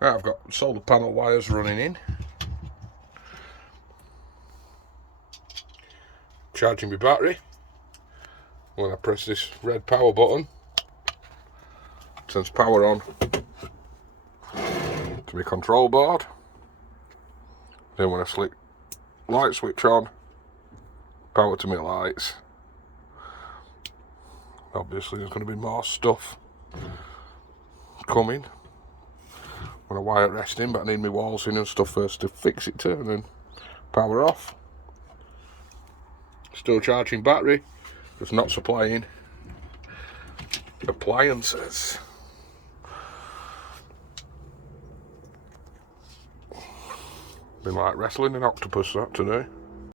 Right, I've got solar panel wires running in. Charging my battery. When I press this red power button, it turns power on to my control board. Then when I flick light switch on, power to my lights. Obviously there's going to be more stuff coming when I wire it resting, but I need my walls in and stuff first to fix it to, and then power off. Still charging battery, just not supplying appliances. Been like wrestling an octopus that today.